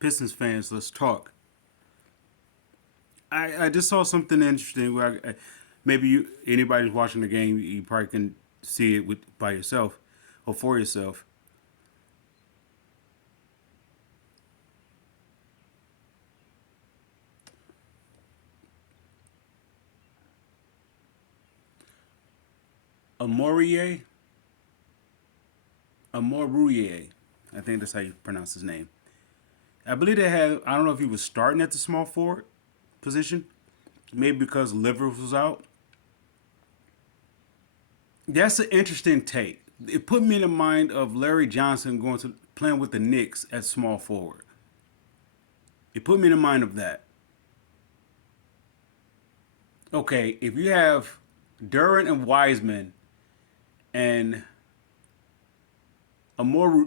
Pistons fans, let's talk. I just saw something interesting where maybe anybody who's watching the game, you probably can see it by yourself or for yourself. Amorie, Amoruye, I think that's how you pronounce his name. I believe they had. I don't know if he was starting at the small forward position, maybe because Livers was out. That's an interesting take. It put me in the mind of Larry Johnson going to playing with the Knicks at small forward. It put me in the mind of that. Okay, if you have Duran and Wiseman and Amor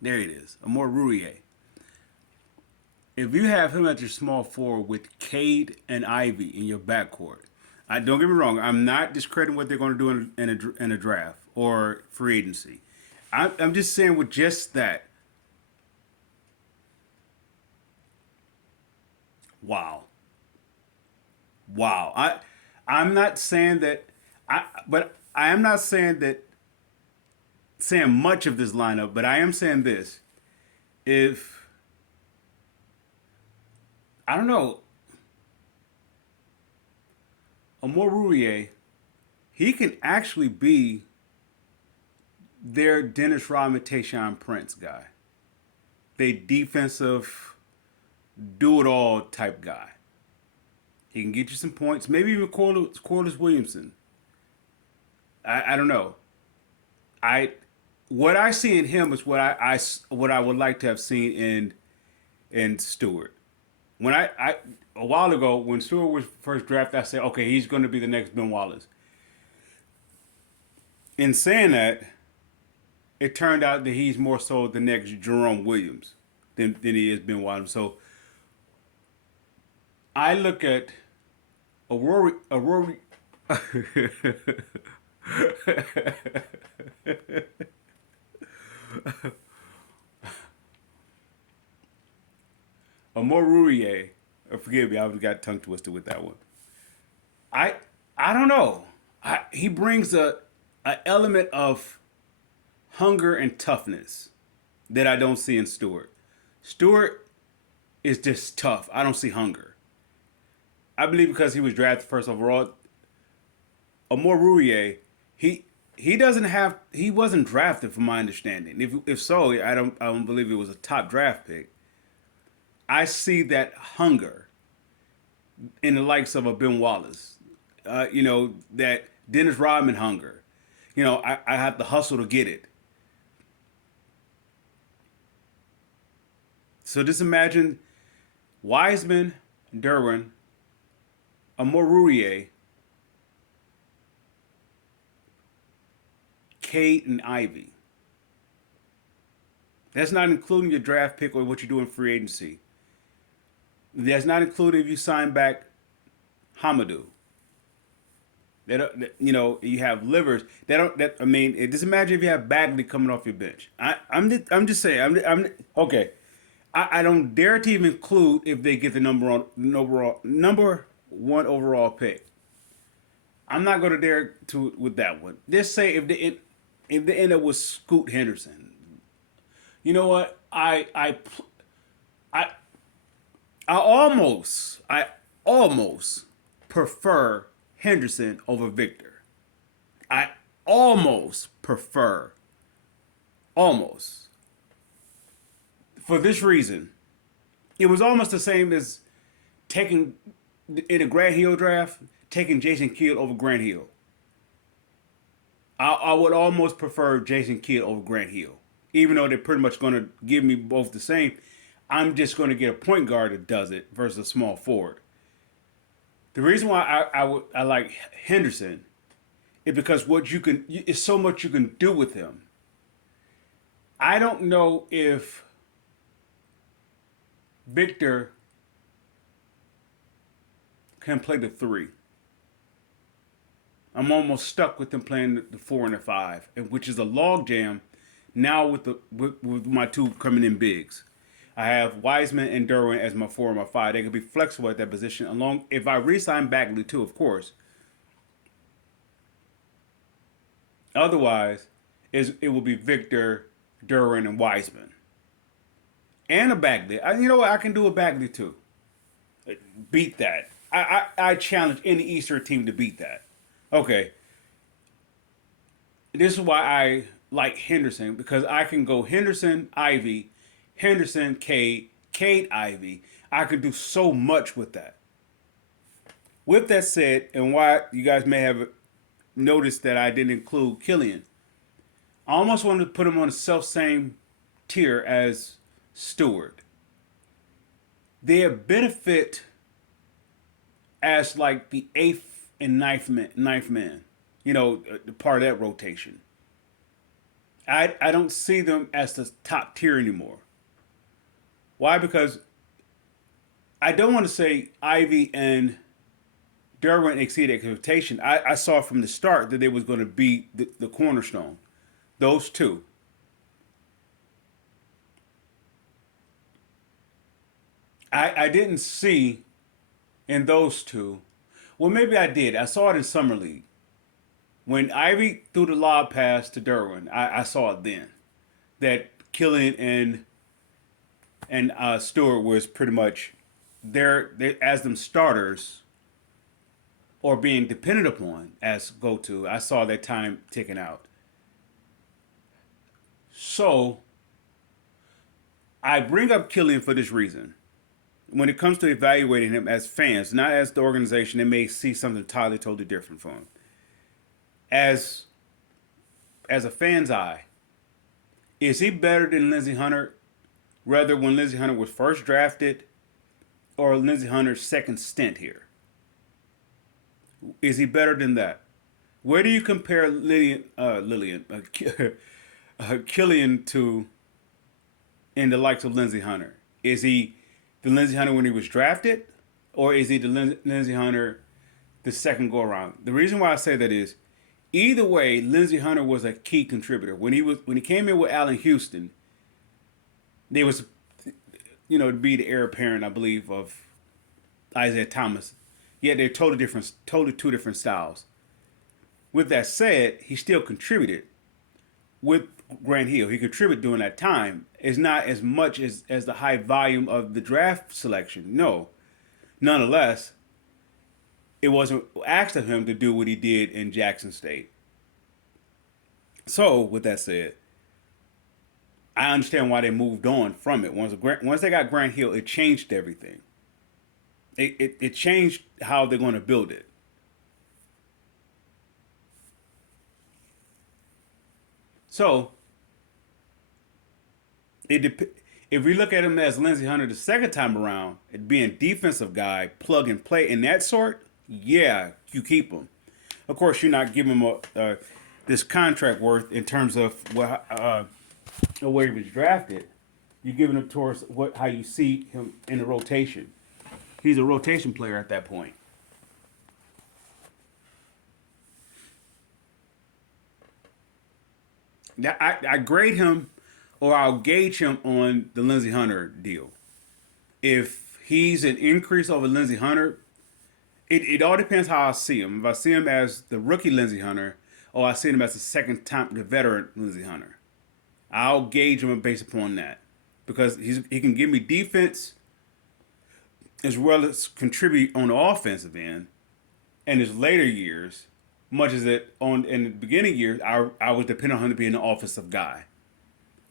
there it is, Amor Rurier. If you have him at your small forward with Cade and Ivy in your backcourt, I don't get me wrong. I'm not discrediting what they're going to do in a draft or free agency. I'm just saying with just that. Wow, wow. I'm not saying that. But I am not saying that saying much of this lineup. But I am saying this: if I don't know, Amor Rurier, he can actually be their Dennis Rodman, Tayshaun Prince guy. They defensive, do it all type guy. He can get you some points, maybe even Corliss Williamson. I don't know. I what I see in him is what I would like to have seen in Stewart. When I a while ago when Stewart was first drafted, I said, okay, he's going to be the next Ben Wallace. In saying that, it turned out that he's more so the next Jerome Williams than he is Ben Wallace. So I look at Aurora. Amorurier, forgive me, I got tongue twisted with that one. I I don't know. He brings a element of hunger and toughness that I don't see in Stewart. Stewart is just tough. I don't see hunger. I believe because he was drafted first overall, Amorurier, he doesn't have he wasn't drafted from my understanding. If so, I don't believe it was a top draft pick. I see that hunger in the likes of a Ben Wallace. That Dennis Rodman hunger. I have to hustle to get it. So just imagine Wiseman, Derwin, Amorurier, Kate, and Ivy. That's not including your draft pick or what you do in free agency. That's not included if you sign back Hamadou. They don't, you have Livers. They don't. That I mean, just imagine if you have Bagley coming off your bench. I'm just saying. Okay. I don't dare to even include if they get the number one overall pick. I'm not going to dare to with that one. Just say if they end up with Scoot Henderson. You know what? I I almost prefer Henderson over Victor. I almost prefer almost for this reason. It was almost the same as taking in a Grant Hill draft, taking Jason Kidd over Grant Hill. I would almost prefer Jason Kidd over Grant Hill, even though they're pretty much going to give me both the same. I'm just going to get a point guard that does it versus a small forward. The reason why I like Henderson is because what you can is so much you can do with him. I don't know if Victor can play the three. I'm almost stuck with him playing the four and the five, which is a log jam now with with my two coming in bigs. I have Wiseman and Derwin as my 4 and my 5. They could be flexible at that position. Along, if I re-sign Bagley too, of course. Otherwise, it will be Victor, Derwin, and Wiseman, and a Bagley. You know what? I can do a Bagley too. Beat that. I challenge any Eastern team to beat that. Okay, this is why I like Henderson, because I can go Henderson, Ivy, Henderson, Cade, Cade, Ivy. I can do so much with that. With that said, and why you guys may have noticed that I didn't include Killian, I almost wanted to put him on the self same tier as Stewart. They benefit as like the eighth and ninth man. You know, part of that rotation. I don't see them as the top tier anymore. Why? Because I don't want to say Ivy and Derwin exceeded expectation. I saw from the start that they was going to be the cornerstone. Those two. I didn't see in those two. Well, maybe I did. I saw it in Summer League. When Ivy threw the lob pass to Derwin, I saw it then. That Killian and Stewart was pretty much there as them starters or being depended upon as go to. I saw that time ticking out. So I bring up Killian for this reason. When it comes to evaluating him as fans, not as the organization, they may see something entirely totally different from him. As as a fan's eye, is he better than Lindsey Hunter? Rather, when Lindsey Hunter was first drafted, or Lindsey Hunter's second stint here, is he better than that? Where do you compare Killian to in the likes of Lindsey Hunter? Is he the Lindsey Hunter when he was drafted, or is he the Lindsey Hunter the second go around? The reason why I say that is, either way, Lindsey Hunter was a key contributor. When he came in with Allen Houston, they was, to be the heir apparent, I believe, of Isaiah Thomas. Yet they're totally two different styles. With that said, he still contributed with Grant Hill. He contributed during that time. It's not as much as the high volume of the draft selection. No. Nonetheless, it wasn't asked of him to do what he did in Jackson State. So, with that said, I understand why they moved on from it. Once they got Grant Hill, it changed everything. It changed how they're going to build it. So, if we look at him as Lindsey Hunter the second time around, it being defensive guy, plug and play in that sort, yeah, you keep him. Of course, you're not giving him this contract worth in terms of where he was drafted. You're giving him towards how you see him in the rotation. He's a rotation player at that point. Now, I grade him, or I'll gauge him on the Lindsey Hunter deal. If he's an increase over Lindsey Hunter, it all depends how I see him. If I see him as the rookie Lindsey Hunter, or I see him as the veteran Lindsey Hunter, I'll gauge him based upon that, because he can give me defense as well as contribute on the offensive end. In his later years, much as in the beginning years, I was dependent on him to be an offensive guy.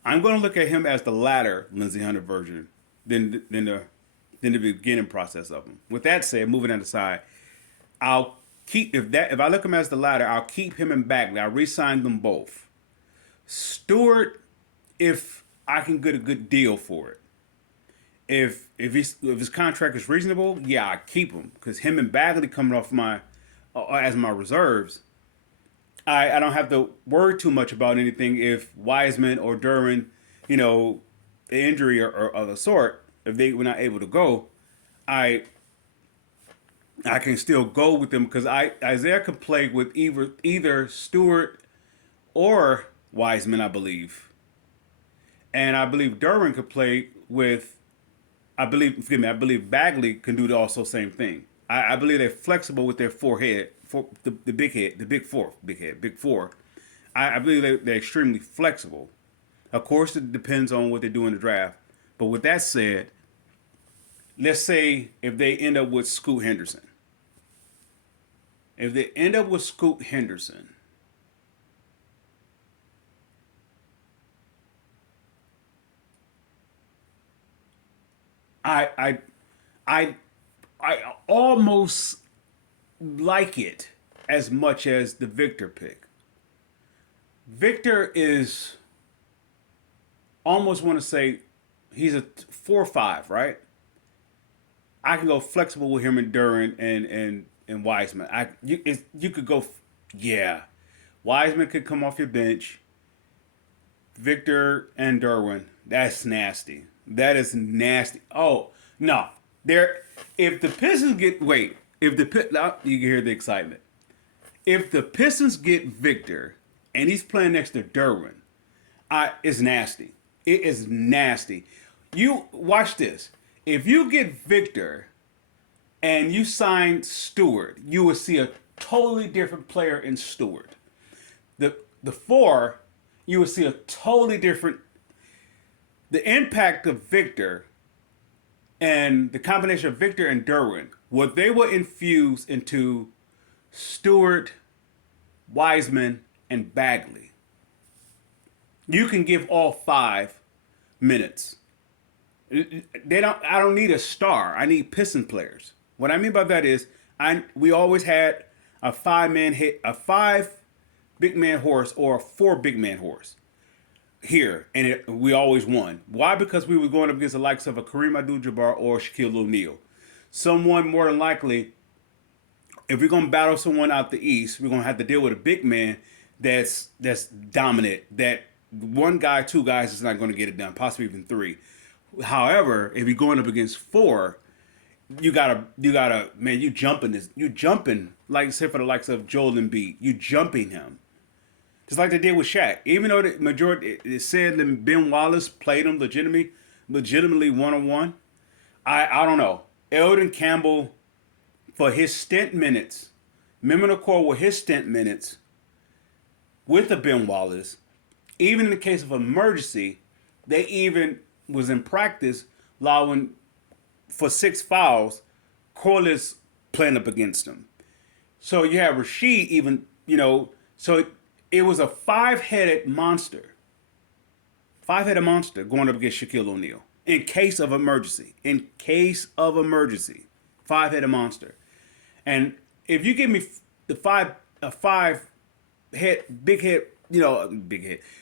I'm going to look at him as the latter Lindsey Hunter version than the beginning process of him. With that said, moving on the side, I'll keep if I look at him as the latter, I'll keep him in Bagley. I'll re-sign them both. Stewart, if I can get a good deal for it. If his contract is reasonable, yeah, I keep him, because him and Bagley coming off as my reserves, I don't have to worry too much about anything if Wiseman or Derwin, the injury or of a sort, if they were not able to go, I can still go with them, because Isaiah can play with either Stewart or Wiseman, I believe. And I believe Derwin could play with, I believe, forgive me, I believe Bagley can do the also same thing. I believe they're flexible with their forehead, for the big head, the big four. I believe they're extremely flexible. Of course, it depends on what they do in the draft. But with that said, let's say if they end up with Scoot Henderson. If they end up with Scoot Henderson, I I I I almost like it as much as the Victor pick. Victor is almost want to say he's a 4 or 5, right? I can go flexible with him and Duran and Wiseman. You could go, yeah. Wiseman could come off your bench. Victor and Derwin. That's nasty. That is nasty. Oh no, there. If the Pistons get if the now you can hear the excitement. If the Pistons get Victor and he's playing next to Derwin, it's nasty. It is nasty. You watch this. If you get Victor and you sign Stewart, you will see a totally different player in Stewart. The four, you will see a totally different. The impact of Victor and the combination of Victor and Derwin, what they will infuse into Stewart, Wiseman, and Bagley. You can give all 5 minutes. They don't. I don't need a star. I need Piston players. What I mean by that is, we always had a 5-man hit, a 5 big man horse, or a 4 big man horse here, and we always won. Why? Because we were going up against the likes of a Kareem Abdul-Jabbar or Shaquille O'Neal. Someone more than likely, if we're gonna battle someone out the East, we're gonna have to deal with a big man that's dominant. That one guy, 2 guys is not going to get it done. Possibly even 3. However, if you're going up against 4, you gotta, man, you jumping like say for the likes of Joel Embiid, you jumping him, just like they did with Shaq. Even though the majority it said that Ben Wallace played him legitimately 1-on-1. I don't know. Eldon Campbell for his stint minutes, Mimino Core with his stint minutes with the Ben Wallace. Even in the case of emergency, they even was in practice allowing for 6 fouls, Corliss playing up against him. So you have Rasheed even, so it was a 5-headed monster. 5-headed monster going up against Shaquille O'Neal. In case of emergency. 5-headed monster. And if you give me a 5 head,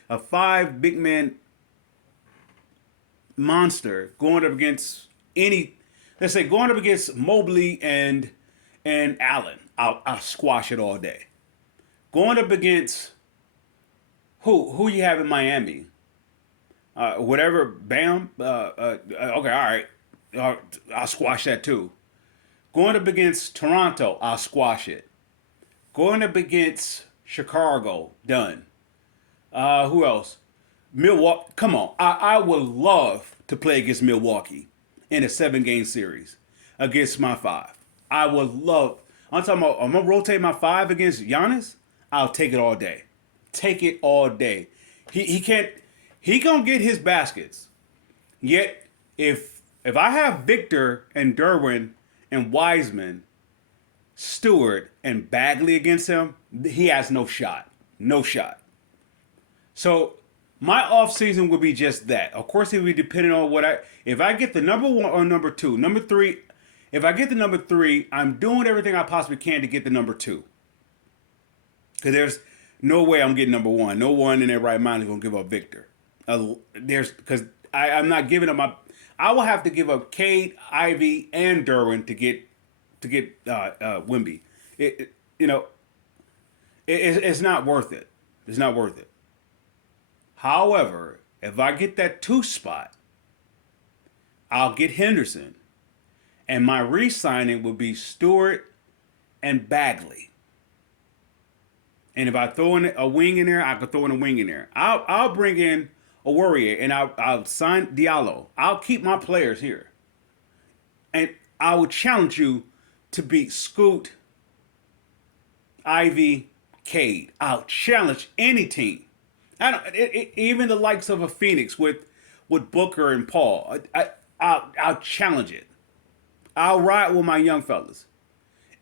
a 5 big man monster going up against let's say going up against Mobley and Allen, I'll squash it all day. Going up against who you have in Miami, whatever, Bam. Okay, all right, I'll squash that too. Going up against Toronto, I'll squash it. Going up against Chicago, done. Who else? Milwaukee. Come on, I would love to play against Milwaukee in a 7-game series against my 5. I would love. I'm talking about. I'm gonna rotate my 5 against Giannis. I'll take it all day. Take it all day. He can't. He gonna get his baskets. Yet if I have Victor and Derwin and Wiseman, Stewart and Bagley against him, he has no shot. No shot. So my offseason would be just that. Of course, it would be depending on if I get the number 1 or number 2. Number 3, if I get the number 3, I'm doing everything I possibly can to get the number 2. Because there's no way I'm getting number 1. No one in their right mind is going to give up Victor. Because I'm not giving up I will have to give up Cade, Ivy, and Derwin to get Wemby. It's not worth it. It's not worth it. However, if I get that 2 spot, I'll get Henderson. And my re-signing would be Stewart and Bagley. And if I throw in a wing in there, I could throw in a wing in there. I'll bring in Aurier, and I'll sign Diallo. I'll keep my players here. And I would challenge you to beat Scoot, Ivy, Cade. I'll challenge any team. Even the likes of a Phoenix with Booker and Paul. I'll challenge it. I'll ride with my young fellas.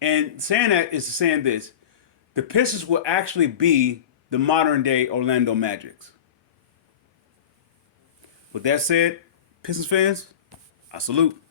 And saying that is saying this: the Pistons will actually be the modern day Orlando Magics. With that said, Pistons fans, I salute.